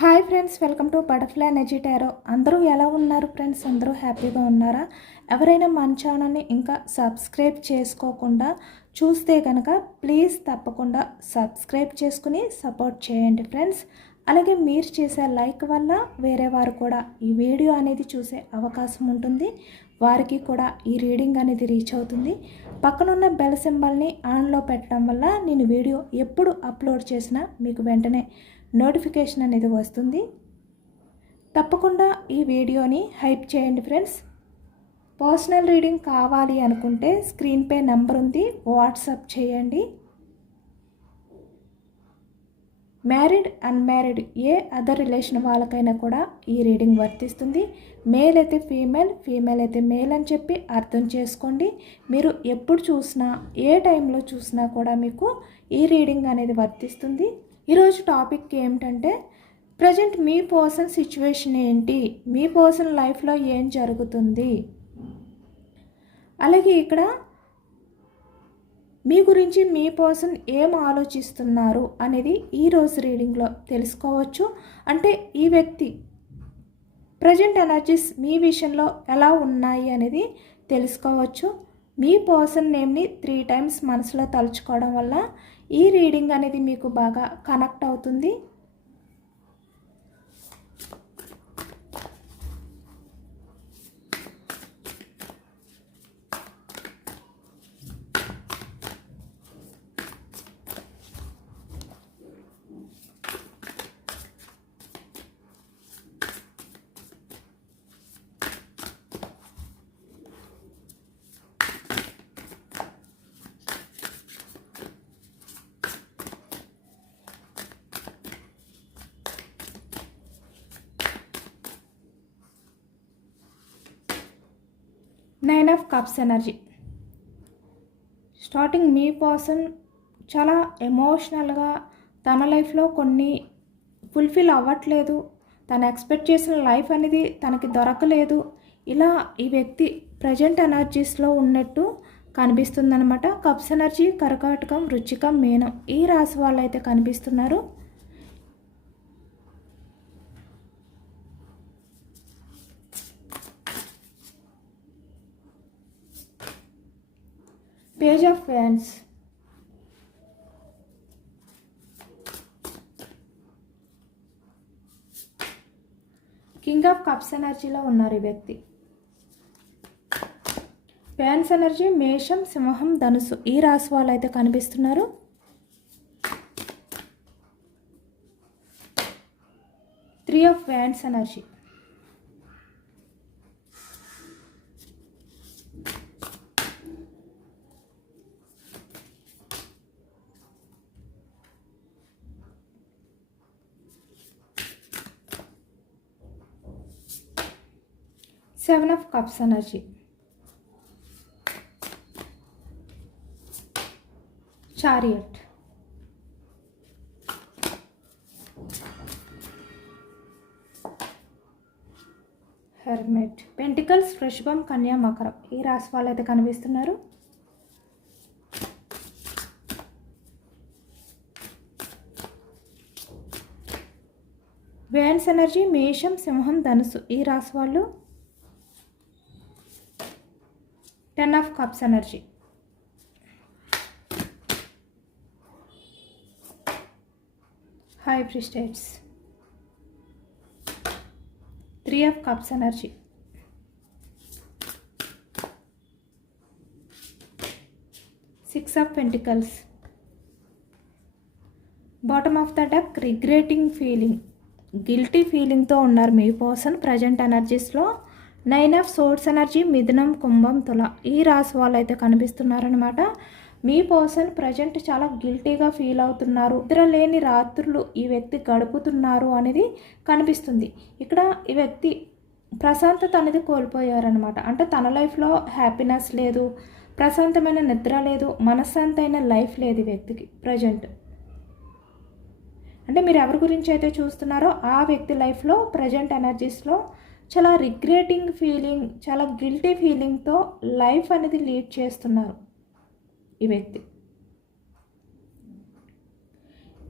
Hi friends, welcome to butterfly energy tarot. అందరూ ఎలా ఉన్నారు ఫ్రెండ్స్? అందరూ హ్యాపీగా ఉన్నారా? ఎవరైనా మన ఛానల్ని ఇంకా సబ్స్క్రైబ్ చేసుకోకుండా చూస్తే కనుక ప్లీజ్ తప్పకుండా సబ్స్క్రైబ్ చేసుకుని సపోర్ట్ చేయండి ఫ్రెండ్స్. అలాగే మీరు చేసే లైక్ వల్ల వేరే వారు కూడా ఈ వీడియో అనేది చూసే అవకాశం ఉంటుంది. వారికి కూడా ఈ రీడింగ్ అనేది రీచ్ అవుతుంది. పక్కనున్న బెల్ సింబల్ని ఆన్లో పెట్టడం వల్ల నేను వీడియో ఎప్పుడు అప్లోడ్ చేసినా మీకు వెంటనే నోటిఫికేషన్ అనేది వస్తుంది. తప్పకుండా ఈ వీడియోని హైప్ చేయండి ఫ్రెండ్స్. పర్సనల్ రీడింగ్ కావాలి అనుకుంటే స్క్రీన్పై నెంబర్ ఉంది, వాట్సాప్ చేయండి. మ్యారీడ్, అన్మ్యారీడ్ ఏ అదర్ రిలేషన్ వాళ్ళకైనా కూడా ఈ రీడింగ్ వర్తిస్తుంది. మేల్ అయితే ఫీమేల్, ఫీమేల్ అయితే మేల్ అని చెప్పి అర్థం చేసుకోండి. మీరు ఎప్పుడు చూసినా ఏ టైంలో చూసినా కూడా మీకు ఈ రీడింగ్ అనేది వర్తిస్తుంది. ఈరోజు టాపిక్ ఏమిటంటే ప్రజెంట్ మీ పర్సన్ సిచ్యువేషన్ ఏంటి, మీ పర్సన్ లైఫ్లో ఏం జరుగుతుంది, అలాగే ఇక్కడ మీ గురించి మీ పర్సన్ ఏం ఆలోచిస్తున్నారు అనేది ఈరోజు రీడింగ్లో తెలుసుకోవచ్చు. అంటే ఈ వ్యక్తి ప్రజెంట్ ఎనర్జీస్ మీ విషయంలో ఎలా ఉన్నాయి అనేది తెలుసుకోవచ్చు. మీ పర్సన్ నేమ్ని 3 times మనసులో తలుచుకోవడం వల్ల ఈ రీడింగ్ అనేది మీకు బాగా కనెక్ట్ అవుతుంది. Nine of cups energy. Starting me person చాలా ఎమోషనల్గా తన లైఫ్లో కొన్ని ఫుల్ఫిల్ అవ్వట్లేదు, తను ఎక్స్పెక్ట్ చేసిన లైఫ్ అనేది తనకి దొరకలేదు. ఇలా ఈ వ్యక్తి ప్రజెంట్ ఎనర్జీస్లో ఉన్నట్టు కనిపిస్తుందన్నమాట. కప్స్ ఎనర్జీ కర్కాటకం, వృశ్చికం, మీనం ఈ రాశి వాళ్ళు అయితే కనిపిస్తున్నారు. Page of wands, king of cups ఎనర్జీలో ఉన్నారు ఈ వ్యక్తి. వ్యాన్స్ ఎనర్జీ మేషం, సింహం, ధనుసు ఈ రాశి వాళ్ళు అయితే కనిపిస్తున్నారు. Three of wands energy, seven of cups energy, chariot, హెర్మెట్, pentacles, వృషభం, కన్యా, మకరం ఈ రాశి వాళ్ళు అయితే కనిపిస్తున్నారు. వ్యాన్స్ ఎనర్జీ మేషం, సింహం, ధనుసు ఈ రాశి వాళ్ళు. 10 of cups energy, high priestess, 3 of cups energy, 6 of pentacles, bottom of the deck, regretting feeling, guilty ఫీలింగ్తో ఉన్నారు మీ పర్సన్ ప్రజెంట్ ఎనర్జీస్లో. 9 ఆఫ్ సోర్డ్స్ ఎనర్జీ, మిథునం, కుంభం, తుల ఈ రాశి వాళ్ళు అయితే కనిపిస్తున్నారనమాట. మీ పర్సన్ ప్రజెంట్ చాలా గిల్టీగా ఫీల్ అవుతున్నారు, నిద్ర లేని రాత్రులు ఈ వ్యక్తి గడుపుతున్నారు అనేది కనిపిస్తుంది. ఇక్కడ ఈ వ్యక్తి ప్రశాంతత అనేది కోల్పోయారనమాట. అంటే తన లైఫ్లో హ్యాపీనెస్ లేదు, ప్రశాంతమైన నిద్ర లేదు, మనశ్శాంతమైన లైఫ్ లేదు ఈ వ్యక్తికి ప్రజెంట్. అంటే మీరు ఎవరి గురించి అయితే చూస్తున్నారో ఆ వ్యక్తి లైఫ్లో ప్రజెంట్ ఎనర్జీస్లో చాలా రిగ్రెటింగ్ ఫీలింగ్, చాలా గిల్టీ ఫీలింగ్తో లైఫ్ అనేది లీడ్ చేస్తున్నారు ఈ వ్యక్తి.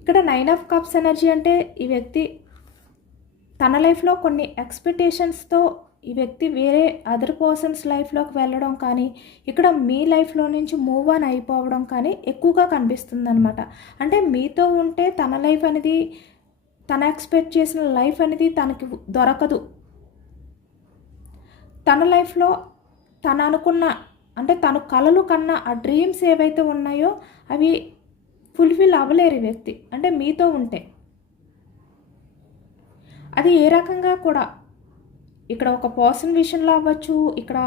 ఇక్కడ 9 ఆఫ్ కప్స్ ఎనర్జీ అంటే ఈ వ్యక్తి తన లైఫ్లో కొన్ని ఎక్స్పెక్టేషన్స్తో ఈ వ్యక్తి వేరే అదర్ పర్సన్స్ లైఫ్లోకి వెళ్ళడం కానీ, ఇక్కడ మీ లైఫ్లో నుంచి మూవ్ ఆన్ అయిపోవడం కానీ ఎక్కువగా కనిపిస్తుంది అనమాట. అంటే మీతో ఉంటే తన లైఫ్ అనేది, తన ఎక్స్పెక్ట్ చేసిన లైఫ్ అనేది తనకి దొరకదు. తన లైఫ్లో తను అనుకున్న, అంటే తను కలలు కన్నా ఆ డ్రీమ్స్ ఏవైతే ఉన్నాయో అవి ఫుల్ఫిల్ అవ్వలేరు ఈ వ్యక్తి. అంటే మీతో ఉంటే అది ఏ రకంగా కూడా, ఇక్కడ ఒక పర్సన్ విషయంలో అవ్వచ్చు, ఇక్కడ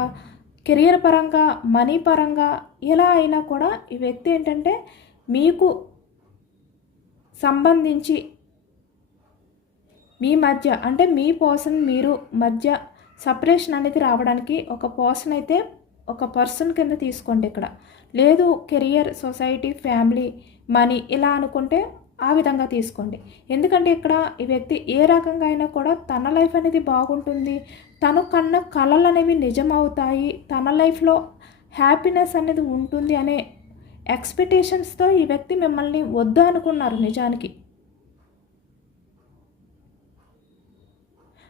కెరియర్ పరంగా, మనీ పరంగా, ఎలా అయినా కూడా ఈ వ్యక్తి ఏంటంటే మీకు సంబంధించి మీ మధ్య, అంటే మీ పర్సన్ మీరు మధ్య సపరేషన్ అనేది రావడానికి ఒక పర్సన్ అయితే ఒక పర్సన్ కింద తీసుకోండి ఇక్కడ. లేదు కెరియర్, సొసైటీ, ఫ్యామిలీ, మనీ ఇలా అనుకుంటే ఆ విధంగా తీసుకోండి. ఎందుకంటే ఇక్కడ ఈ వ్యక్తి ఏ రకంగా అయినా కూడా తన లైఫ్ అనేది బాగుంటుంది, తను కన్న కలలు అనేవి నిజమవుతాయి, తన లైఫ్లో హ్యాపీనెస్ అనేది ఉంటుంది అనే ఎక్స్పెక్టేషన్స్తో ఈ వ్యక్తి మిమ్మల్ని వద్దు అనుకున్నారు నిజానికి.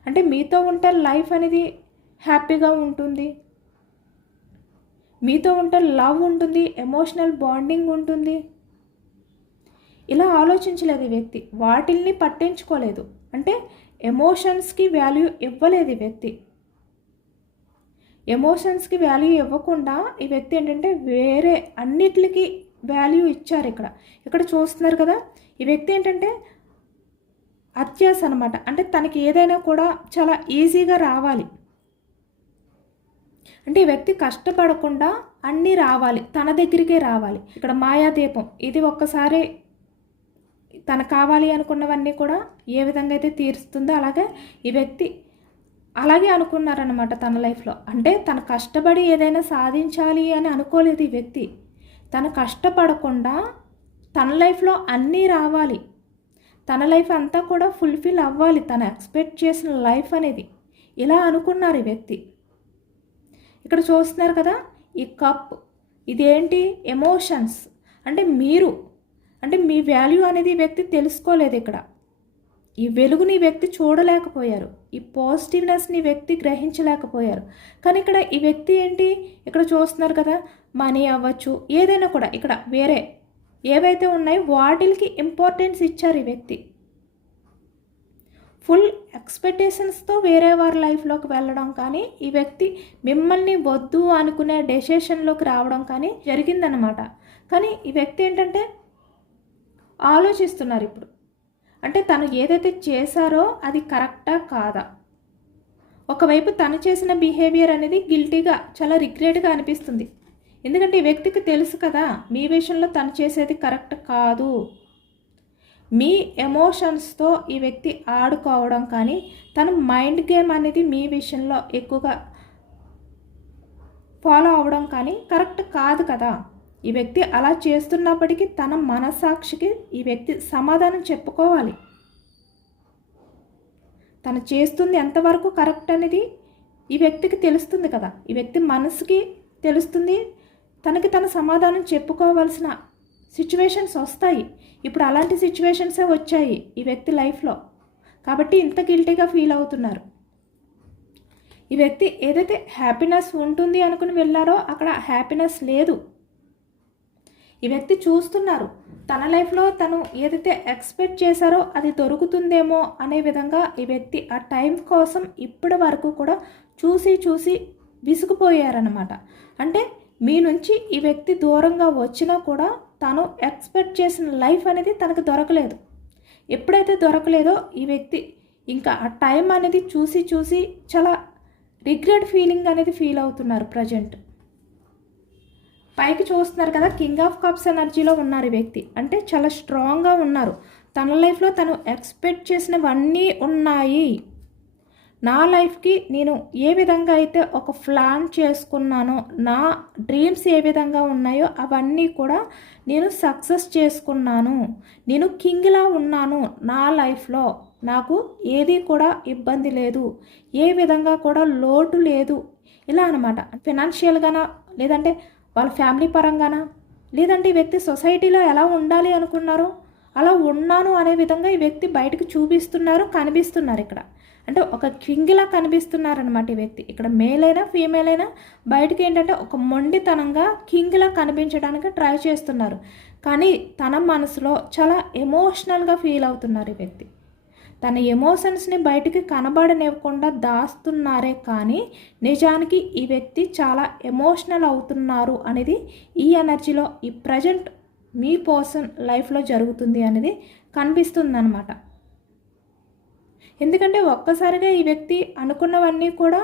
అంటే మీతో ఉంటే లైఫ్ అనేది హ్యాపీగా ఉంటుంది, మీతో ఉంటే లవ్ ఉంటుంది, ఎమోషనల్ బాండింగ్ ఉంటుంది. ఇలా ఆలోచించలేదు ఈ వ్యక్తి, వాటిల్ని పట్టించుకోలేదు. అంటే ఎమోషన్స్కి వాల్యూ ఇవ్వలేదు ఈ వ్యక్తి. ఎమోషన్స్కి వాల్యూ ఇవ్వకుండా ఈ వ్యక్తి ఏంటంటే వేరే అన్నిటికి వాల్యూ ఇచ్చారు. ఇక్కడ చూస్తున్నారు కదా, ఈ వ్యక్తి ఏంటంటే అత్యాశ అనమాట. అంటే తనకి ఏదైనా కూడా చాలా ఈజీగా రావాలి. అంటే ఈ వ్యక్తి కష్టపడకుండా అన్నీ రావాలి, తన దగ్గరికే రావాలి. ఇక్కడ మాయాదీపం, ఇది ఒక్కసారి తనకు కావాలి అనుకున్నవన్నీ కూడా ఏ విధంగా అయితే తీరుస్తుందో అలాగే ఈ వ్యక్తి అలాగే అనుకున్నారనమాట తన లైఫ్లో. అంటే తను కష్టపడి ఏదైనా సాధించాలి అని అనుకోలేదు ఈ వ్యక్తి. తను కష్టపడకుండా తన లైఫ్లో అన్నీ రావాలి, తన లైఫ్ అంతా కూడా ఫుల్ఫిల్ అవ్వాలి, తను ఎక్స్పెక్ట్ చేసిన లైఫ్ అనేది, ఇలా అనుకున్నారు ఈ వ్యక్తి. ఇక్కడ చూస్తున్నారు కదా ఈ కప్, ఇదేంటి ఎమోషన్స్. అంటే మీరు, అంటే మీ వాల్యూ అనేది ఈ వ్యక్తి తెలుసుకోలేదు. ఇక్కడ ఈ వెలుగుని ఈ వ్యక్తి చూడలేకపోయారు, ఈ పాజిటివ్నెస్ని ఈ వ్యక్తి గ్రహించలేకపోయారు. కానీ ఇక్కడ ఈ వ్యక్తి ఏంటి, ఇక్కడ చూస్తున్నారు కదా మనీ అవ్వచ్చు, ఏదైనా కూడా ఇక్కడ వేరే ఏవైతే ఉన్నాయో వాటికి ఇంపార్టెన్స్ ఇచ్చారు ఈ వ్యక్తి. ఫుల్ ఎక్స్పెక్టేషన్స్తో వేరే వారి లైఫ్లోకి వెళ్ళడం కానీ, ఈ వ్యక్తి మిమ్మల్ని వద్దు అనుకునే డెసిషన్లోకి రావడం కానీ జరిగిందనమాట. కానీ ఈ వ్యక్తి ఏంటంటే ఆలోచిస్తున్నారు ఇప్పుడు. అంటే తను ఏదైతే చేశారో అది కరెక్టా కాదా. ఒకవైపు తను చేసిన బిహేవియర్ అనేది గిల్టీగా, చాలా రిగ్రెట్గా అనిపిస్తుంది. ఎందుకంటే ఈ వ్యక్తికి తెలుసు కదా మీ విషయంలో తను చేసేది కరెక్ట్ కాదు. మీ ఎమోషన్స్తో ఈ వ్యక్తి ఆడుకోవడం కానీ, తన మైండ్ గేమ్ అనేది మీ విషయంలో ఎక్కువగా ఫాలో అవ్వడం కానీ కరెక్ట్ కాదు కదా. ఈ వ్యక్తి అలా చేస్తున్నప్పటికీ తన మనస్సాక్షికి ఈ వ్యక్తి సమాధానం చెప్పుకోవాలి. తను చేస్తుంది ఎంతవరకు కరెక్ట్ అనేది ఈ వ్యక్తికి తెలుస్తుంది కదా, ఈ వ్యక్తి మనసుకి తెలుస్తుంది. తనకి తన సమాధానం చెప్పుకోవాల్సిన సిచ్యువేషన్స్ వస్తాయి. ఇప్పుడు అలాంటి సిచ్యువేషన్సే వచ్చాయి ఈ వ్యక్తి లైఫ్లో, కాబట్టి ఇంత గిల్టీగా ఫీల్ అవుతున్నారు. ఈ వ్యక్తి ఏదైతే హ్యాపీనెస్ ఉంటుంది అనుకుని వెళ్ళారో అక్కడ హ్యాపీనెస్ లేదు. ఈ వ్యక్తి చూస్తున్నారు తన లైఫ్లో తను ఏదైతే ఎక్స్పెక్ట్ చేశారో అది దొరుకుతుందేమో అనే విధంగా ఈ వ్యక్తి ఆ టైం కోసం ఇప్పటి వరకు కూడా చూసి చూసి విసుగుపోయారనమాట. అంటే మీ నుంచి ఈ వ్యక్తి దూరంగా వచ్చినా కూడా తను ఎక్స్పెక్ట్ చేసిన లైఫ్ అనేది తనకు దొరకలేదు. ఎప్పుడైతే దొరకలేదో ఈ వ్యక్తి ఇంకా ఆ టైం అనేది చూసి చూసి చాలా రిగ్రెట్ ఫీలింగ్ అనేది ఫీల్ అవుతున్నారు ప్రజెంట్. పైకి చూస్తున్నారు కదా కింగ్ ఆఫ్ కప్స్ ఎనర్జీలో ఉన్నారు ఈ వ్యక్తి. అంటే చాలా స్ట్రాంగ్గా ఉన్నారు. తన లైఫ్లో తను ఎక్స్పెక్ట్ చేసినవన్నీ ఉన్నాయి. నా లైఫ్కి నేను ఏ విధంగా అయితే ఒక ప్లాన్ చేసుకున్నానో, నా డ్రీమ్స్ ఏ విధంగా ఉన్నాయో అవన్నీ కూడా నేను సక్సెస్ చేసుకున్నాను. నేను కింగ్లా ఉన్నాను నా లైఫ్లో. నాకు ఏది కూడా ఇబ్బంది లేదు, ఏ విధంగా కూడా లోటు లేదు. ఇలా అనమాట. ఫినాన్షియల్గానా, లేదంటే వాళ్ళ ఫ్యామిలీ పరంగానా, లేదంటే ఈ వ్యక్తి సొసైటీలో ఎలా ఉండాలి అనుకున్నారో అలా ఉన్నాను అనే విధంగా ఈ వ్యక్తి బయటకు చూపిస్తున్నారు, కనిపిస్తున్నారు ఇక్కడ. అంటే ఒక కింగ్లా కనిపిస్తున్నారనమాట ఈ వ్యక్తి. ఇక్కడ మేల్ అయినా ఫీమేల్ అయినా బయటకి ఏంటంటే ఒక మొండితనంగా కింగ్లా కనిపించడానికి ట్రై చేస్తున్నారు. కానీ తన మనసులో చాలా ఎమోషనల్గా ఫీల్ అవుతున్నారు ఈ వ్యక్తి. తన ఎమోషన్స్ని బయటికి కనబడనివ్వకుండా దాస్తున్నారే కానీ నిజానికి ఈ వ్యక్తి చాలా ఎమోషనల్ అవుతున్నారు అనేది ఈ ఎనర్జీలో ఈ ప్రజెంట్ మీ పర్సన్ లైఫ్లో జరుగుతుంది అనేది కనిపిస్తుంది అన్నమాట. ఎందుకంటే ఒక్కసారిగా ఈ వ్యక్తి అనుకున్నవన్నీ కూడా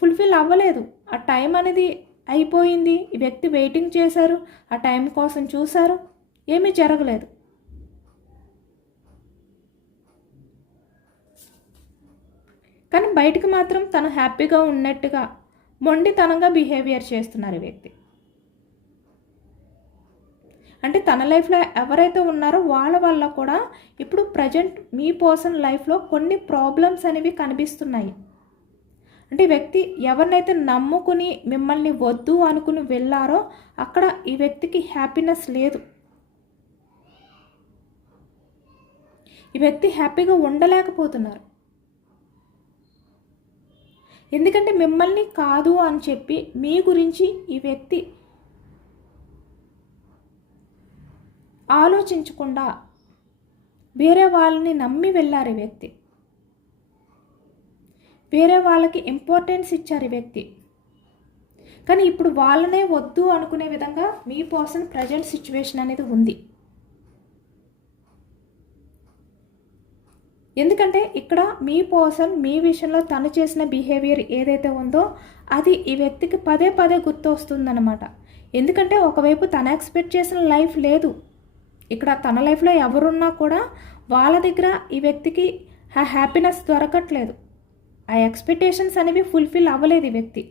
ఫుల్ఫిల్ అవ్వలేదు. ఆ టైం అనేది అయిపోయింది, ఈ వ్యక్తి వెయిటింగ్ చేశారు, ఆ టైం కోసం చూశారు, ఏమీ జరగలేదు. కానీ బయటకు మాత్రం తను హ్యాపీగా ఉన్నట్టుగా మొండితనంగా బిహేవియర్ చేస్తున్నారు ఈ వ్యక్తి. అంటే తన లైఫ్లో ఎవరైతే ఉన్నారో వాళ్ళ వల్ల కూడా ఇప్పుడు ప్రజెంట్ మీ పర్సన్ లైఫ్లో కొన్ని ప్రాబ్లమ్స్ అనేవి కనిపిస్తున్నాయి. అంటే ఈ వ్యక్తి ఎవరినైతే నమ్ముకుని మిమ్మల్ని వద్దు అనుకుని వెళ్ళారో అక్కడ ఈ వ్యక్తికి హ్యాపీనెస్ లేదు. ఈ వ్యక్తి హ్యాపీగా ఉండలేకపోతున్నారు. ఎందుకంటే మిమ్మల్ని కాదు అని చెప్పి మీ గురించి ఈ వ్యక్తి ఆలోచించకుండా వేరే వాళ్ళని నమ్మి వెళ్ళారు ఈ వ్యక్తి. వేరే వాళ్ళకి ఇంపార్టెన్స్ ఇచ్చారు ఈ వ్యక్తి. కానీ ఇప్పుడు వాళ్ళనే వద్దు అనుకునే విధంగా మీ పర్సన్ ప్రజెంట్ సిచ్యువేషన్ అనేది ఉంది. ఎందుకంటే ఇక్కడ మీ పర్సన్ మీ విషయంలో తను చేసిన బిహేవియర్ ఏదైతే ఉందో అది ఈ వ్యక్తికి పదే పదే గుర్తు వస్తుందన్నమాట. ఎందుకంటే ఒకవైపు తను ఎక్స్పెక్ట్ చేసిన లైఫ్ లేదు. ఇక్కడ తన లైఫ్లో ఎవరున్నా కూడా వాళ్ళ దగ్గర ఈ వ్యక్తికి హ్యాపీనెస్ దొరకట్లేదు. ఆ ఎక్స్పెక్టేషన్స్ అనేవి ఫుల్ఫిల్ అవ్వలేదు ఈ వ్యక్తి.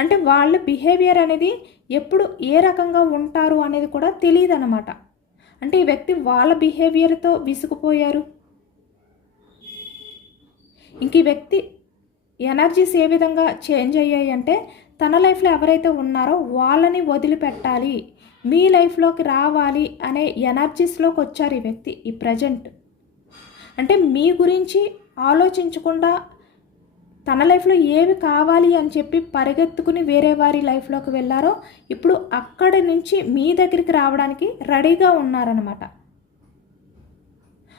అంటే వాళ్ళ బిహేవియర్ అనేది ఎప్పుడు ఏ రకంగా ఉంటారు అనేది కూడా తెలియదు అన్నమాట. అంటే ఈ వ్యక్తి వాళ్ళ బిహేవియర్తో విసుగుపోయారు. ఇంక ఈ వ్యక్తి ఎనర్జీస్ ఏ విధంగా చేంజ్ అయ్యాయి అంటే తన లైఫ్లో ఎవరైతే ఉన్నారో వాళ్ళని వదిలిపెట్టాలి, మీ లైఫ్లోకి రావాలి అనే ఎనర్జీస్లోకి వచ్చారు ఈ వ్యక్తి ఈ ప్రజెంట్. అంటే మీ గురించి ఆలోచించకుండా తన లైఫ్లో ఏవి కావాలి అని చెప్పి పరిగెత్తుకుని వేరే వారి లైఫ్లోకి వెళ్ళారో ఇప్పుడు అక్కడి నుంచి మీ దగ్గరికి రావడానికి రెడీగా ఉన్నారనమాట.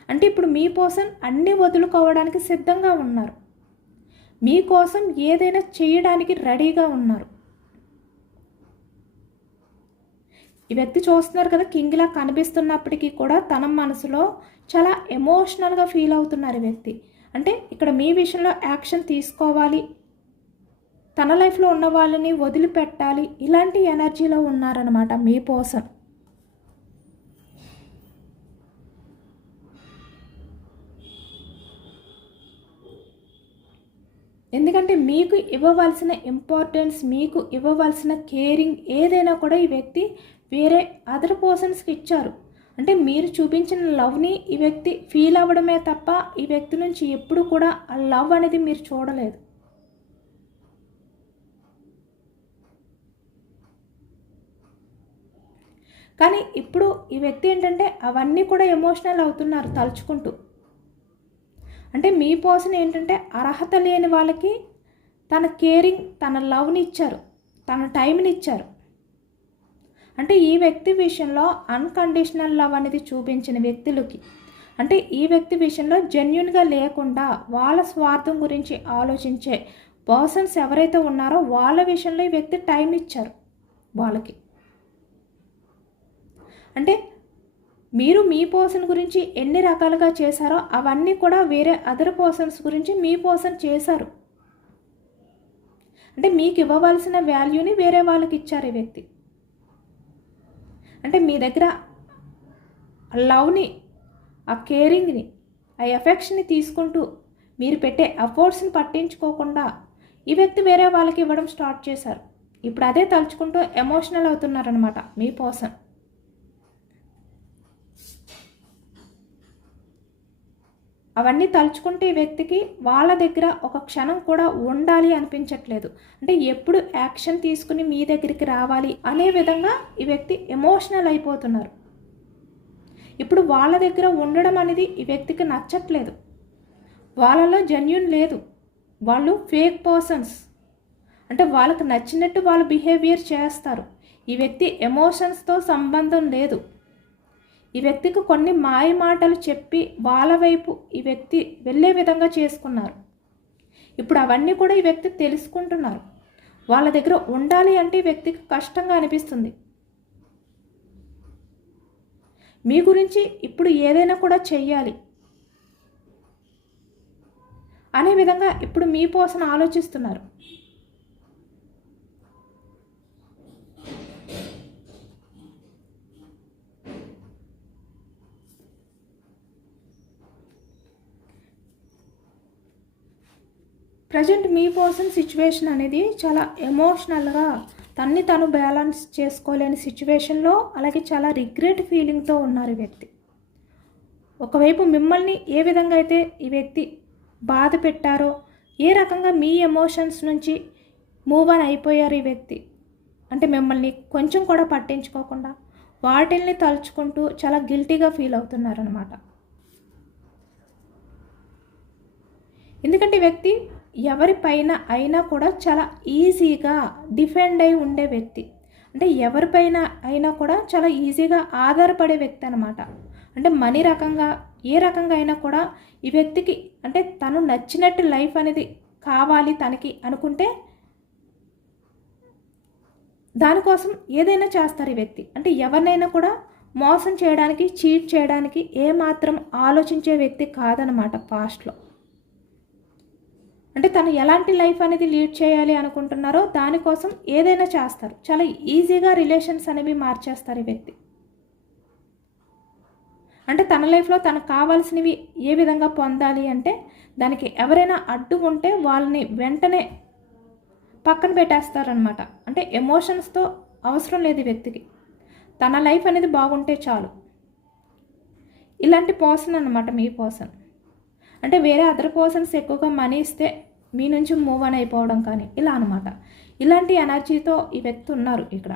అంటే ఇప్పుడు మీ పర్సన్ అన్నీ వదులుకోవడానికి సిద్ధంగా ఉన్నారు. మీకోసం ఏదైనా చేయడానికి రెడీగా ఉన్నారు. ఈ వ్యక్తి చూస్తున్నారు కదా, కింగ్లా కనిపిస్తున్నప్పటికీ కూడా తన మనసులో చాలా ఎమోషనల్గా ఫీల్ అవుతున్నారు ఈ వ్యక్తి. అంటే ఇక్కడ మీ విషయంలో యాక్షన్ తీసుకోవాలి, తన లైఫ్లో ఉన్న వాళ్ళని వదిలిపెట్టాలి, ఇలాంటి ఎనర్జీలో ఉన్నారనమాట మీ పర్సన్. ఎందుకంటే మీకు ఇవ్వవలసిన ఇంపార్టెన్స్, మీకు ఇవ్వవలసిన కేరింగ్ ఏదైనా కూడా ఈ వ్యక్తి వేరే అదర్ పర్సన్స్కి ఇచ్చారు. అంటే మీరు చూపించిన లవ్ని ఈ వ్యక్తి ఫీల్ అవ్వడమే తప్ప ఈ వ్యక్తి నుంచి ఎప్పుడు కూడా ఆ లవ్ అనేది మీరు చూడలేదు. కానీ ఇప్పుడు ఈ వ్యక్తి ఏంటంటే అవన్నీ కూడా ఎమోషనల్ అవుతున్నారు తలుచుకుంటూ. అంటే మీ పర్సన్ ఏంటంటే అర్హత లేని వాళ్ళకి తన కేరింగ్, తన లవ్ని ఇచ్చారు, తన టైంని ఇచ్చారు. అంటే ఈ వ్యక్తి విషయంలో అన్కండిషనల్ లవ్ అనేది చూపించిన వ్యక్తులకి, అంటే ఈ వ్యక్తి విషయంలో జెన్యున్గా లేకుండా వాళ్ళ స్వార్థం గురించి ఆలోచించే పర్సన్స్ ఎవరైతే ఉన్నారో వాళ్ళ విషయంలో ఈ వ్యక్తి టైం ఇచ్చారు వాళ్ళకి. అంటే మీరు మీ పర్సన్ గురించి ఎన్ని రకాలుగా చేశారో అవన్నీ కూడా వేరే అదర్ పర్సన్స్ గురించి మీ పర్సన్ చేశారు. అంటే మీకు ఇవ్వవలసిన వాల్యూని వేరే వాళ్ళకి ఇచ్చారు ఈ వ్యక్తి. అంటే మీ దగ్గర లవ్ని, ఆ కేరింగ్ని, ఆ ఎఫెక్షన్ని తీసుకుంటూ మీరు పెట్టే ఎఫర్ట్స్ని పట్టించుకోకుండా ఈ వ్యక్తి వేరే వాళ్ళకి ఇవ్వడం స్టార్ట్ చేశారు. ఇప్పుడు అదే తలుచుకుంటూ ఎమోషనల్ అవుతున్నారనమాట మీ పర్సన్. అవన్నీ తలుచుకుంటే ఈ వ్యక్తికి వాళ్ళ దగ్గర ఒక క్షణం కూడా ఉండాలి అనిపించట్లేదు. అంటే ఎప్పుడు యాక్షన్ తీసుకుని మీ దగ్గరికి రావాలి అనే విధంగా ఈ వ్యక్తి ఎమోషనల్ అయిపోతున్నారు. ఇప్పుడు వాళ్ళ దగ్గర ఉండడం అనేది ఈ వ్యక్తికి నచ్చట్లేదు. వాళ్ళలో జెన్యూన్ లేదు, వాళ్ళు ఫేక్ పర్సన్స్. అంటే వాళ్ళకి నచ్చినట్టు వాళ్ళు బిహేవియర్ చేస్తారు. ఈ వ్యక్తి ఎమోషన్స్తో సంబంధం లేదు. ఈ వ్యక్తికి కొన్ని మాయ మాటలు చెప్పి వాళ్ళ వైపు ఈ వ్యక్తి వెళ్ళే విధంగా చేసుకున్నారు. ఇప్పుడు అవన్నీ కూడా ఈ వ్యక్తి తెలుసుకుంటున్నారు. వాళ్ళ దగ్గర ఉండాలి అంటే ఈ వ్యక్తికి కష్టంగా అనిపిస్తుంది. మీ గురించి ఇప్పుడు ఏదైనా కూడా చెయ్యాలి అనే విధంగా ఇప్పుడు మీ కోసం ఆలోచిస్తున్నారు. ప్రజెంట్ మీ పర్సన్ సిచ్యువేషన్ అనేది చాలా ఎమోషనల్గా తన్ని తను బ్యాలెన్స్ చేసుకోలేని సిచ్యువేషన్లో, అలాగే చాలా రిగ్రెట్ ఫీలింగ్తో ఉన్నారు ఈ వ్యక్తి. ఒకవైపు మిమ్మల్ని ఏ విధంగా అయితే ఈ వ్యక్తి బాధ పెట్టారో, ఏ రకంగా మీ ఎమోషన్స్ నుంచి మూవ్ ఆన్ అయిపోయారు ఈ వ్యక్తి. అంటే మిమ్మల్ని కొంచెం కూడా పట్టించుకోకుండా వాటిల్ని తలుచుకుంటూ చాలా గిల్టీగా ఫీల్ అవుతున్నారనమాట. ఎందుకంటే ఈ వ్యక్తి ఎవరిపైన అయినా కూడా చాలా ఈజీగా డిఫెండ్ అయి ఉండే వ్యక్తి. అంటే ఎవరిపైన అయినా కూడా చాలా ఈజీగా ఆధారపడే వ్యక్తి అనమాట. అంటే మనీ రకంగా ఏ రకంగా అయినా కూడా ఈ వ్యక్తికి అంటే తను నచ్చినట్టు లైఫ్ అనేది కావాలి తనకి అనుకుంటే దానికోసం ఏదైనా చేస్తారు ఈ వ్యక్తి. అంటే ఎవరినైనా కూడా మోసం చేయడానికి, చీట్ చేయడానికి ఏమాత్రం ఆలోచించే వ్యక్తి కాదనమాట పాస్ట్లో. అంటే తను ఎలాంటి లైఫ్ అనేది లీడ్ చేయాలి అనుకుంటున్నారో దానికోసం ఏదైనా చేస్తారు. చాలా ఈజీగా రిలేషన్స్ అనేవి మార్చేస్తారు ఈ వ్యక్తి. అంటే తన లైఫ్లో తనకు కావాల్సినవి ఏ విధంగా పొందాలి అంటే దానికి ఎవరైనా అడ్డు ఉంటే వాళ్ళని వెంటనే పక్కన పెట్టేస్తారనమాట. అంటే ఎమోషన్స్తో అవసరం లేదు ఈ వ్యక్తికి, తన లైఫ్ అనేది బాగుంటే చాలు. ఇలాంటి పర్సన్ అనమాట మీ పర్సన్. అంటే వేరే అదర్ పర్సన్స్ ఎక్కువగా మనీ ఇస్తే మీ నుంచి మూవ్ ఆన్ అయిపోవడం కానీ ఇలా అనమాట. ఇలాంటి ఎనర్జీతో ఈ వ్యక్తి ఉన్నారు ఇక్కడ.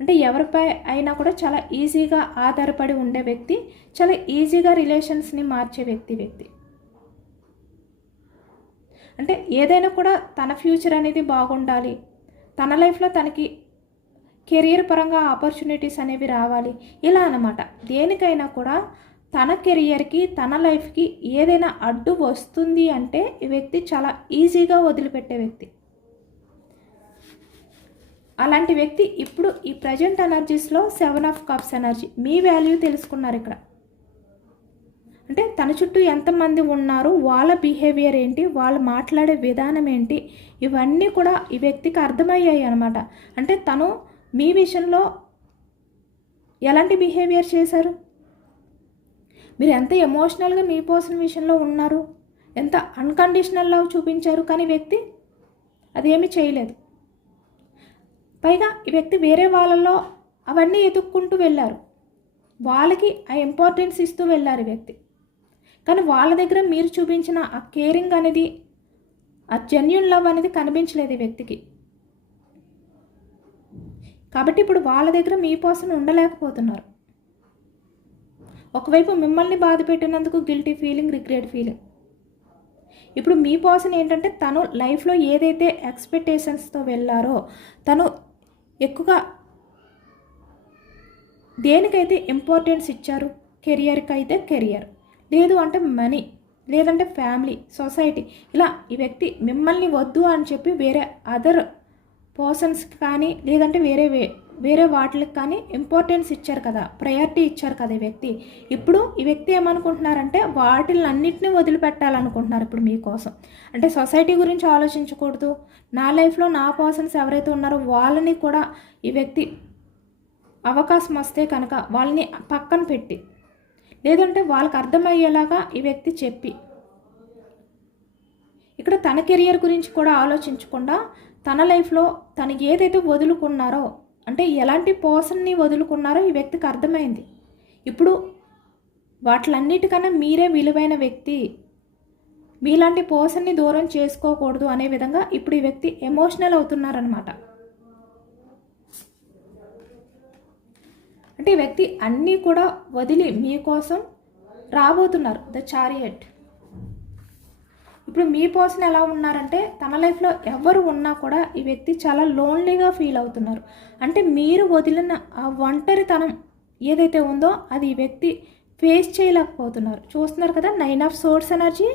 అంటే ఎవరిపై అయినా కూడా చాలా ఈజీగా ఆధారపడి ఉండే వ్యక్తి, చాలా ఈజీగా రిలేషన్స్ని మార్చే వ్యక్తి. అంటే ఏదైనా కూడా తన ఫ్యూచర్ అనేది బాగుండాలి, తన లైఫ్లో తనకి కెరియర్ పరంగా ఆపర్చునిటీస్ అనేవి రావాలి ఇలా అన్నమాట. దేనికైనా కూడా తన కెరియర్కి, తన లైఫ్కి ఏదైనా అడ్డు వస్తుంది అంటే ఈ వ్యక్తి చాలా ఈజీగా వదిలిపెట్టే వ్యక్తి. అలాంటి వ్యక్తి ఇప్పుడు ఈ ప్రజెంట్ ఎనర్జీస్లో 7 ఆఫ్ కప్స్ ఎనర్జీ మీ వాల్యూ తెలుసుకున్నారు ఇక్కడ. అంటే తన చుట్టూ ఎంతమంది ఉన్నారు, వాళ్ళ బిహేవియర్ ఏంటి, వాళ్ళు మాట్లాడే విధానం ఏంటి, ఇవన్నీ కూడా ఈ వ్యక్తికి అర్థమయ్యాయి అనమాట. అంటే తను మీ విషయంలో ఎలాంటి బిహేవియర్ చేశారు, మీరు ఎంత ఎమోషనల్గా మీ పర్సన్ విషయంలో ఉన్నారు, ఎంత అన్కండిషనల్ లవ్ చూపించారు, కానీ వ్యక్తి అదేమీ చేయలేదు. పైగా ఈ వ్యక్తి వేరే వాళ్ళలో అవన్నీ ఎదుక్కుంటూ వెళ్ళారు, వాళ్ళకి ఆ ఇంపార్టెన్స్ ఇస్తూ వెళ్ళారు ఈ వ్యక్తి. కానీ వాళ్ళ దగ్గర మీరు చూపించిన ఆ కేరింగ్ అనేది, ఆ జెన్యూన్ లవ్ అనేది కనిపించలేదు ఈ వ్యక్తికి. కాబట్టి ఇప్పుడు వాళ్ళ దగ్గర మీ పర్సన్ ఉండలేకపోతున్నారు. ఒకవైపు మిమ్మల్ని బాధ పెట్టినందుకు గిల్టీ ఫీలింగ్, రిగ్రెట్ ఫీలింగ్. ఇప్పుడు మీ పర్సన్ ఏంటంటే తను లైఫ్లో ఏదైతే ఎక్స్పెక్టేషన్స్తో వెళ్ళారో, తను ఎక్కువగా దేనికైతే ఇంపార్టెన్స్ ఇచ్చారు, కెరియర్కి అయితే కెరియర్, లేదు అంటే మనీ, లేదంటే ఫ్యామిలీ, సొసైటీ, ఇలా ఈ వ్యక్తి మిమ్మల్ని వద్దు అని చెప్పి వేరే అదర్ పర్సన్స్కి కానీ లేదంటే వేరే వాటికి కానీ ఇంపార్టెన్స్ ఇచ్చారు కదా, ప్రయారిటీ ఇచ్చారు కదా ఈ వ్యక్తి. ఇప్పుడు ఈ వ్యక్తి ఏమనుకుంటున్నారంటే వాటిలన్నింటినీ వదిలిపెట్టాలనుకుంటున్నారు ఇప్పుడు మీకోసం. అంటే సొసైటీ గురించి ఆలోచించకూడదు, నా లైఫ్లో నా పర్సన్స్ ఎవరైతే ఉన్నారో వాళ్ళని కూడా ఈ వ్యక్తి అవకాశం వస్తే కనుక వాళ్ళని పక్కన పెట్టి, లేదంటే వాళ్ళకి అర్థమయ్యేలాగా ఈ వ్యక్తి చెప్పి, ఇక్కడ తన కెరియర్ గురించి కూడా ఆలోచించకుండా తన లైఫ్లో తను ఏదైతే వదులుకున్నారో, అంటే ఎలాంటి పర్సన్ని వదులుకున్నారో ఈ వ్యక్తికి అర్థమైంది. ఇప్పుడు వాటిలన్నిటికన్నా మీరే విలువైన వ్యక్తి, మీలాంటి పర్సన్ని దూరం చేసుకోకూడదు అనే విధంగా ఇప్పుడు ఈ వ్యక్తి ఎమోషనల్ అవుతున్నారనమాట. అంటే ఈ వ్యక్తి అన్నీ కూడా వదిలి మీకోసం రాబోతున్నారు. The chariot. ఇప్పుడు మీ పర్సన్ ఎలా ఉన్నారంటే తన లైఫ్లో ఎవరు ఉన్నా కూడా ఈ వ్యక్తి చాలా లోన్లీగా ఫీల్ అవుతున్నారు. అంటే మీరు వదిలిన ఆ ఒంటరితనం ఏదైతే ఉందో అది ఈ వ్యక్తి ఫేస్ చేయలేకపోతున్నారు. చూస్తున్నారు కదా, 9 ఆఫ్ సోర్స్ ఎనర్జీ,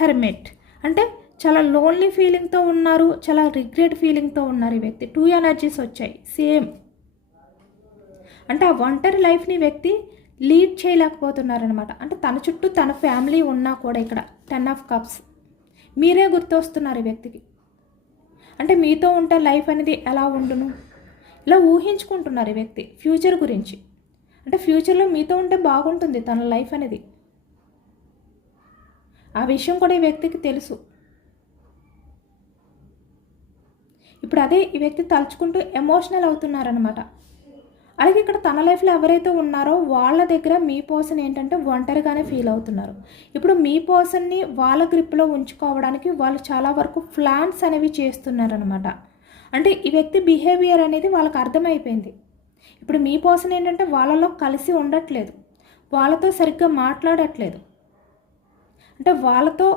హెర్మిట్. అంటే చాలా లోన్లీ ఫీలింగ్తో ఉన్నారు, చాలా రిగ్రెట్ ఫీలింగ్తో ఉన్నారు ఈ వ్యక్తి. 2 ఎనర్జీస్ వచ్చాయి సేమ్. అంటే ఆ ఒంటరి లైఫ్ని వ్యక్తి లీడ్ చేయలేకపోతున్నారనమాట. అంటే తన చుట్టూ తన ఫ్యామిలీ ఉన్నా కూడా ఇక్కడ 10 ఆఫ్ కప్స్ మీరే గుర్తొస్తున్నారు ఈ వ్యక్తికి. అంటే మీతో ఉంటే లైఫ్ అనేది ఎలా ఉండును ఇలా ఊహించుకుంటున్నారు ఈ వ్యక్తి ఫ్యూచర్ గురించి. అంటే ఫ్యూచర్లో మీతో ఉంటే బాగుంటుంది తన లైఫ్ అనేది. ఆ విషయం కూడా ఈ వ్యక్తికి తెలుసు. ఇప్పుడు అదే ఈ వ్యక్తి తలుచుకుంటూ ఎమోషనల్ అవుతున్నారనమాట. అలాగే ఇక్కడ తన లైఫ్లో ఎవరైతే ఉన్నారో వాళ్ళ దగ్గర మీ పర్సన్ ఏంటంటే ఒంటరిగానే ఫీల్ అవుతున్నారు. ఇప్పుడు మీ పర్సన్ని వాళ్ళ గ్రిప్లో ఉంచుకోవడానికి వాళ్ళు చాలా వరకు ప్లాన్స్ అనేవి చేస్తున్నారనమాట. అంటే ఈ వ్యక్తి బిహేవియర్ అనేది వాళ్ళకి అర్థమైపోయింది. ఇప్పుడు మీ పర్సన్ ఏంటంటే వాళ్ళలో కలిసి ఉండట్లేదు, వాళ్ళతో సరిగ్గా మాట్లాడట్లేదు. అంటే వాళ్ళతో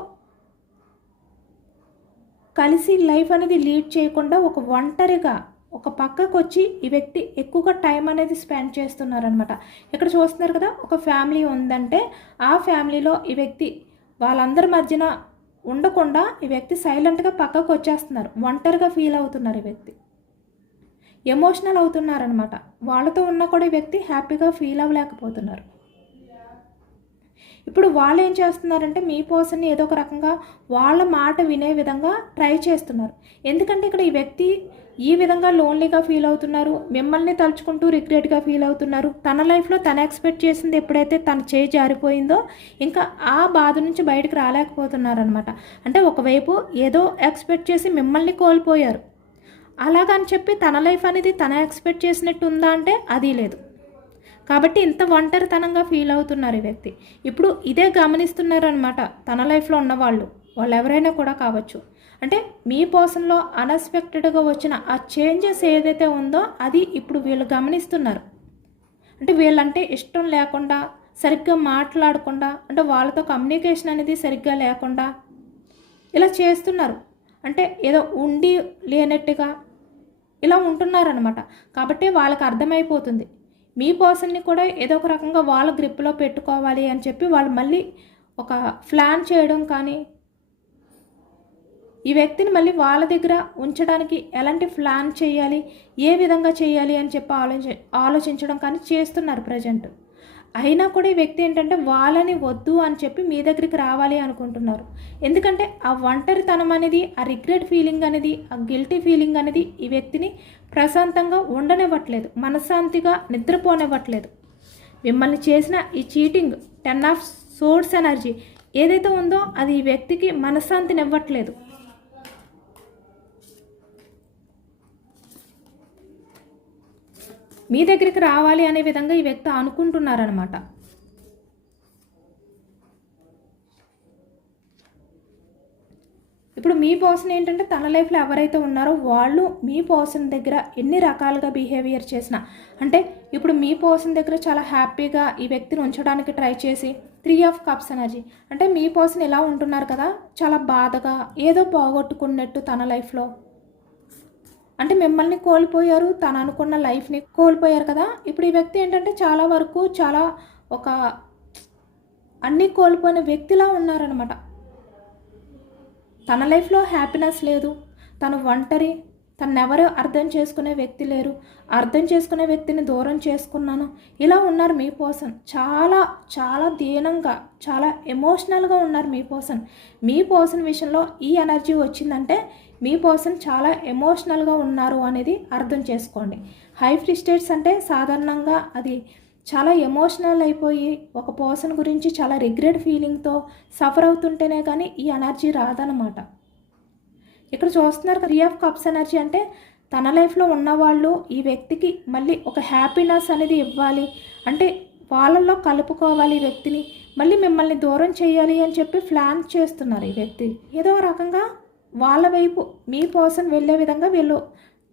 కలిసి లైఫ్ అనేది లీడ్ చేయకుండా ఒక ఒంటరిగా ఒక పక్కకు వచ్చి ఈ వ్యక్తి ఎక్కువగా టైం అనేది స్పెండ్ చేస్తున్నారనమాట. ఇక్కడ చూస్తున్నారు కదా, ఒక ఫ్యామిలీ ఉందంటే ఆ ఫ్యామిలీలో ఈ వ్యక్తి వాళ్ళందరి మధ్యన ఉండకుండా ఈ వ్యక్తి సైలెంట్గా పక్కకు వచ్చేస్తున్నారు. ఒంటరిగా ఫీల్ అవుతున్నారు ఈ వ్యక్తి, ఎమోషనల్ అవుతున్నారనమాట. వాళ్ళతో ఉన్నా కూడా ఈ వ్యక్తి హ్యాపీగా ఫీల్ అవ్వలేకపోతున్నారు. ఇప్పుడు వాళ్ళు ఏం చేస్తున్నారంటే మీ పర్సన్ని ఏదో ఒక రకంగా వాళ్ళ మాట వినే విధంగా ట్రై చేస్తున్నారు. ఎందుకంటే ఇక్కడ ఈ వ్యక్తి ఈ విధంగా లోన్లీగా ఫీల్ అవుతున్నారు, మిమ్మల్ని తలుచుకుంటూ రిగ్రెట్గా ఫీల్ అవుతున్నారు. తన లైఫ్లో తను ఎక్స్పెక్ట్ చేసింది ఎప్పుడైతే తన చేయి జారిపోయిందో ఇంకా ఆ బాధ నుంచి బయటకు రాలేకపోతున్నారనమాట. అంటే ఒకవైపు ఏదో ఎక్స్పెక్ట్ చేసి మిమ్మల్ని కోల్పోయారు, అలాగని చెప్పి తన లైఫ్ అనేది తన ఎక్స్పెక్ట్ చేసినట్టు ఉందా అంటే అది లేదు. కాబట్టి ఇంత ఒంటరితనంగా ఫీల్ అవుతున్నారు ఈ వ్యక్తి. ఇప్పుడు ఇదే గమనిస్తున్నారనమాట తన లైఫ్లో ఉన్నవాళ్ళు, వాళ్ళు ఎవరైనా కూడా కావచ్చు. అంటే మీ పర్సన్లో అన్ఎక్స్పెక్టెడ్గా వచ్చిన ఆ చేంజెస్ ఏదైతే ఉందో అది ఇప్పుడు వీళ్ళు గమనిస్తున్నారు. అంటే వీళ్ళంటే ఇష్టం లేకుండా, సరిగ్గా మాట్లాడకుండా, అంటే వాళ్ళతో కమ్యూనికేషన్ అనేది సరిగ్గా లేకుండా ఇలా చేస్తున్నారు. అంటే ఏదో ఉండి లేనట్టుగా ఇలా ఉంటున్నారనమాట. కాబట్టి వాళ్ళకి అర్థమైపోతుంది మీ పర్సన్ని కూడా ఏదో ఒక రకంగా వాళ్ళ గ్రిప్లో పెట్టుకోవాలి అని చెప్పి వాళ్ళు మళ్ళీ ఒక ప్లాన్ చేయడం కానీ, ఈ వ్యక్తిని మళ్ళీ వాళ్ళ దగ్గర ఉంచడానికి ఎలాంటి ప్లాన్ చేయాలి, ఏ విధంగా చేయాలి అని చెప్పి ఆలోచించడం కానీ చేస్తున్నారు ప్రజెంట్. అయినా కూడా ఈ వ్యక్తి ఏంటంటే వాళ్ళని వద్దు అని చెప్పి మీ దగ్గరికి రావాలి అనుకుంటున్నారు. ఎందుకంటే ఆ ఒంటరితనం అనేది, ఆ రిగ్రెట్ ఫీలింగ్ అనేది, ఆ గిల్టీ ఫీలింగ్ అనేది ఈ వ్యక్తిని ప్రశాంతంగా ఉండనివ్వట్లేదు, మనశ్శాంతిగా నిద్రపోనివ్వట్లేదు. మిమ్మల్ని చేసిన ఈ చీటింగ్ 10 ఆఫ్ సోర్స్ ఎనర్జీ ఏదైతే ఉందో అది ఈ వ్యక్తికి మనశ్శాంతినివ్వట్లేదు. మీ దగ్గరికి రావాలి అనే విధంగా ఈ వ్యక్తి అనుకుంటున్నారనమాట. ఇప్పుడు మీ పర్సన్ ఏంటంటే తన లైఫ్లో ఎవరైతే ఉన్నారో వాళ్ళు మీ పర్సన్ దగ్గర ఎన్ని రకాలుగా బిహేవియర్ చేసినా, అంటే ఇప్పుడు మీ పర్సన్ దగ్గర చాలా హ్యాపీగా ఈ వ్యక్తిని ఉంచడానికి ట్రై చేసి 3 ఆఫ్ కప్స్ ఎనర్జీ, అంటే మీ పర్సన్ ఇలా ఉంటున్నారు కదా, చాలా బాధగా ఏదో పోగొట్టుకున్నట్టు తన లైఫ్లో, అంటే మిమ్మల్ని కోల్పోయారు, తను అనుకున్న లైఫ్ని కోల్పోయారు కదా. ఇప్పుడు ఈ వ్యక్తి ఏంటంటే చాలా వరకు చాలా ఒక అన్నీ కోల్పోయిన వ్యక్తిలా ఉన్నారనమాట. తన లైఫ్లో హ్యాపీనెస్ లేదు, తను ఒంటరి, తనెవరూ అర్థం చేసుకునే వ్యక్తి లేరు, అర్థం చేసుకునే వ్యక్తిని దూరం చేసుకున్నాను, ఇలా ఉన్నారు మీ పర్సన్. చాలా చాలా దీనంగా, చాలా ఎమోషనల్గా ఉన్నారు మీ పర్సన్. మీ పర్సన్ విషయంలో ఈ ఎనర్జీ వచ్చిందంటే మీ పర్సన్ చాలా ఎమోషనల్గా ఉన్నారు అనేది అర్థం చేసుకోండి. హై ప్రీస్టెస్ అంటే సాధారణంగా అది చాలా ఎమోషనల్ అయిపోయి ఒక పర్సన్ గురించి చాలా రిగ్రెట్ ఫీలింగ్తో సఫర్ అవుతుంటేనే కానీ ఈ ఎనర్జీ రాదనమాట. ఇక్కడ చూస్తున్నారు 3 ఆఫ్ కప్స్ ఎనర్జీ అంటే తన లైఫ్లో ఉన్నవాళ్ళు ఈ వ్యక్తికి మళ్ళీ ఒక హ్యాపీనెస్ అనేది ఇవ్వాలి, అంటే వాళ్ళల్లో కలుపుకోవాలి ఈ వ్యక్తిని, మళ్ళీ మిమ్మల్ని దూరం చేయాలి అని చెప్పి ప్లాన్ చేస్తున్నారు ఈ వ్యక్తి. ఏదో రకంగా వాళ్ళ వైపు మీ పర్సన్ వెళ్ళే విధంగా వీళ్ళు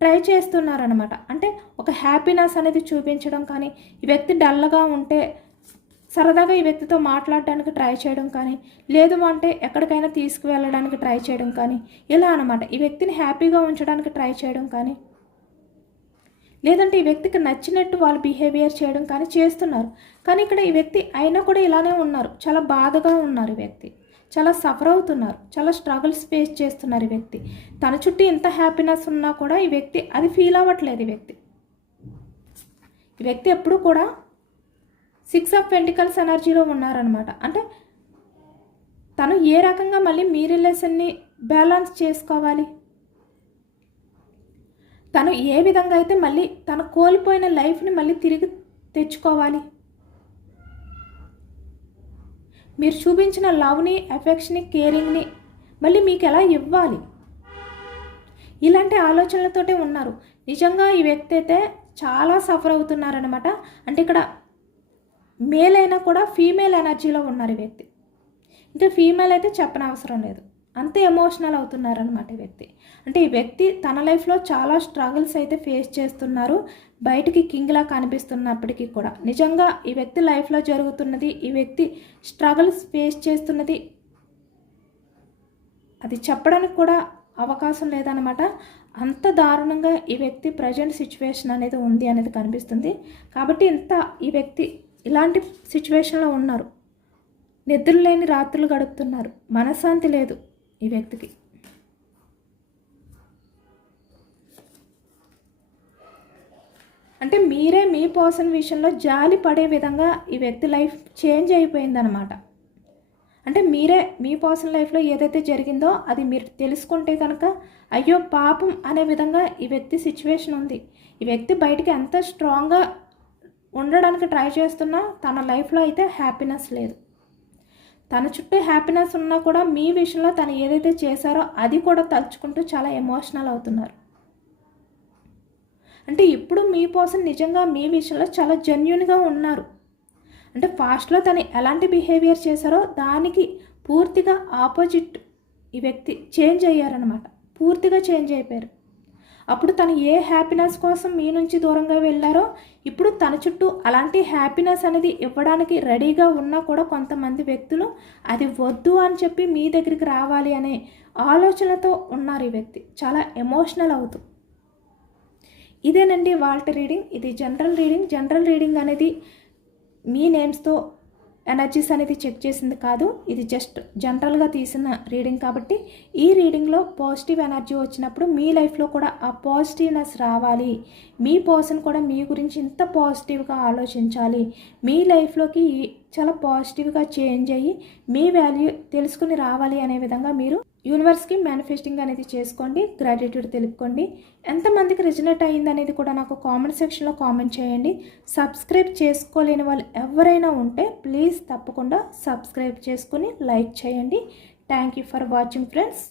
ట్రై చేస్తున్నారనమాట. అంటే ఒక హ్యాపీనెస్ అనేది చూపించడం కానీ, ఈ వ్యక్తి డల్గా ఉంటే సరదాగా ఈ వ్యక్తితో మాట్లాడడానికి ట్రై చేయడం కానీ, లేదు అంటే ఎక్కడికైనా తీసుకువెళ్ళడానికి ట్రై చేయడం కానీ, ఇలా అనమాట. ఈ వ్యక్తిని హ్యాపీగా ఉంచడానికి ట్రై చేయడం కానీ, లేదంటే ఈ వ్యక్తికి నచ్చినట్టు వాళ్ళు బిహేవియర్ చేయడం కానీ చేస్తున్నారు. కానీ ఇక్కడ ఈ వ్యక్తి అయినా కూడా ఇలానే ఉన్నారు, చాలా బాధగా ఉన్నారు ఈ వ్యక్తి, చాలా సఫర్ అవుతున్నారు, చాలా స్ట్రగుల్స్ ఫేస్ చేస్తున్నారు ఈ వ్యక్తి. తన చుట్టూ ఎంత హ్యాపీనెస్ ఉన్నా కూడా ఈ వ్యక్తి అది ఫీల్ అవ్వట్లేదు. ఈ వ్యక్తి ఎప్పుడు కూడా 6 ఆఫ్ పెంటికల్స్ ఎనర్జీలో ఉన్నారనమాట. అంటే తను ఏ రకంగా మళ్ళీ మీ రిలేషన్ని బ్యాలెన్స్ చేసుకోవాలి, తను ఏ విధంగా అయితే మళ్ళీ తను కోల్పోయిన లైఫ్ని మళ్ళీ తిరిగి తెచ్చుకోవాలి, మీరు చూపించిన లవ్ని, ఎఫెక్షన్ని, కేరింగ్ని మళ్ళీ మీకు ఎలా ఇవ్వాలి, ఇలాంటి ఆలోచనలతోటే ఉన్నారు. నిజంగా ఈ వ్యక్తి అయితే చాలా సఫర్ అవుతున్నారనమాట. అంటే ఇక్కడ మేల్ అయినా కూడా ఫీమేల్ ఎనర్జీలో ఉన్నారు ఈ వ్యక్తి. ఇంకా ఫీమేల్ అయితే చెప్పనవసరం లేదు, అంతే ఎమోషనల్ అవుతున్నారనమాట ఈ వ్యక్తి. అంటే ఈ వ్యక్తి తన లైఫ్లో చాలా స్ట్రగుల్స్ అయితే ఫేస్ చేస్తున్నారు. బయటికి కింగ్లా కనిపిస్తున్నప్పటికీ కూడా నిజంగా ఈ వ్యక్తి లైఫ్లో జరుగుతున్నది, ఈ వ్యక్తి స్ట్రగుల్స్ ఫేస్ చేస్తున్నది అది చెప్పడానికి కూడా అవకాశం లేదనమాట. అంత దారుణంగా ఈ వ్యక్తి ప్రజెంట్ సిచ్యువేషన్ అనేది ఉంది అనేది కనిపిస్తుంది. కాబట్టి ఈ వ్యక్తి ఇలాంటి సిచ్యువేషన్లో ఉన్నారు, నిద్రలేని రాత్రులు గడుపుతున్నారు, మనశ్శాంతి లేదు ఈ వ్యక్తికి. అంటే మీరే మీ పర్సన్ విషయంలో జాలి పడే విధంగా ఈ వ్యక్తి లైఫ్ చేంజ్ అయిపోయిందనమాట. అంటే మీరే మీ పర్సన్ లైఫ్లో ఏదైతే జరిగిందో అది మీరు తెలుసుకుంటే కనుక అయ్యో పాపం అనే విధంగా ఈ వ్యక్తి సిచ్యువేషన్ ఉంది. ఈ వ్యక్తి బయటికి ఎంత స్ట్రాంగ్గా ఉండడానికి ట్రై చేస్తున్నా తన లైఫ్లో అయితే హ్యాపీనెస్ లేదు. తన చుట్టూ హ్యాపీనెస్ ఉన్నా కూడా మీ విషయంలో తను ఏదైతే చేశారో అది కూడా తలుచుకుంటూ చాలా ఎమోషనల్ అవుతున్నారు. అంటే ఇప్పుడు మీ పర్సన్ నిజంగా మీ విషయంలో చాలా జెన్యూన్గా ఉన్నారు. అంటే ఫాస్ట్లో తను ఎలాంటి బిహేవియర్ చేశారో దానికి పూర్తిగా ఆపోజిట్ ఈ వ్యక్తి చేంజ్ అయ్యారనమాట. పూర్తిగా చేంజ్ అయిపోయారు. అప్పుడు తను ఏ హ్యాపీనెస్ కోసం మీ నుంచి దూరంగా వెళ్ళారో ఇప్పుడు తన చుట్టూ అలాంటి హ్యాపీనెస్ అనేది ఇవ్వడానికి రెడీగా ఉన్నా కూడా కొంతమంది వ్యక్తులు అది వద్దు అని చెప్పి మీ దగ్గరికి రావాలి అనే ఆలోచనతో ఉన్నారు ఈ వ్యక్తి, చాలా ఎమోషనల్ అవుతూ. ఇదేనండి వాళ్ళ రీడింగ్. ఇది జనరల్ రీడింగ్. జనరల్ రీడింగ్ అనేది మీ నేమ్స్తో ఎనర్జీస్ అనేది చెక్ చేసింది కాదు, ఇది జస్ట్ జనరల్గా తీసిన రీడింగ్. కాబట్టి ఈ రీడింగ్లో పాజిటివ్ ఎనర్జీ వచ్చినప్పుడు మీ లైఫ్లో కూడా ఆ పాజిటివ్నెస్ రావాలి, మీ పర్సన్ కూడా మీ గురించి ఇంత పాజిటివ్గా ఆలోచించాలి, మీ లైఫ్లోకి చాలా పాజిటివ్గా చేంజ్ అయ్యి మీ వాల్యూ తెలుసుకుని రావాలి అనే విధంగా మీరు యూనివర్స్కి మేనిఫెస్టింగ్ అనేది చేసుకోండి, గ్రాటిట్యూడ్ తెలుపుకోండి. ఎంతమందికి రిజనేట్ అయ్యింది అనేది కూడా నాకు కామెంట్ సెక్షన్లో కామెంట్ చేయండి. సబ్స్క్రైబ్ చేసుకోలేని వాళ్ళు ఎవరైనా ఉంటే ప్లీజ్ తప్పకుండా సబ్స్క్రైబ్ చేసుకొని లైక్ చేయండి. Thank you for watching friends.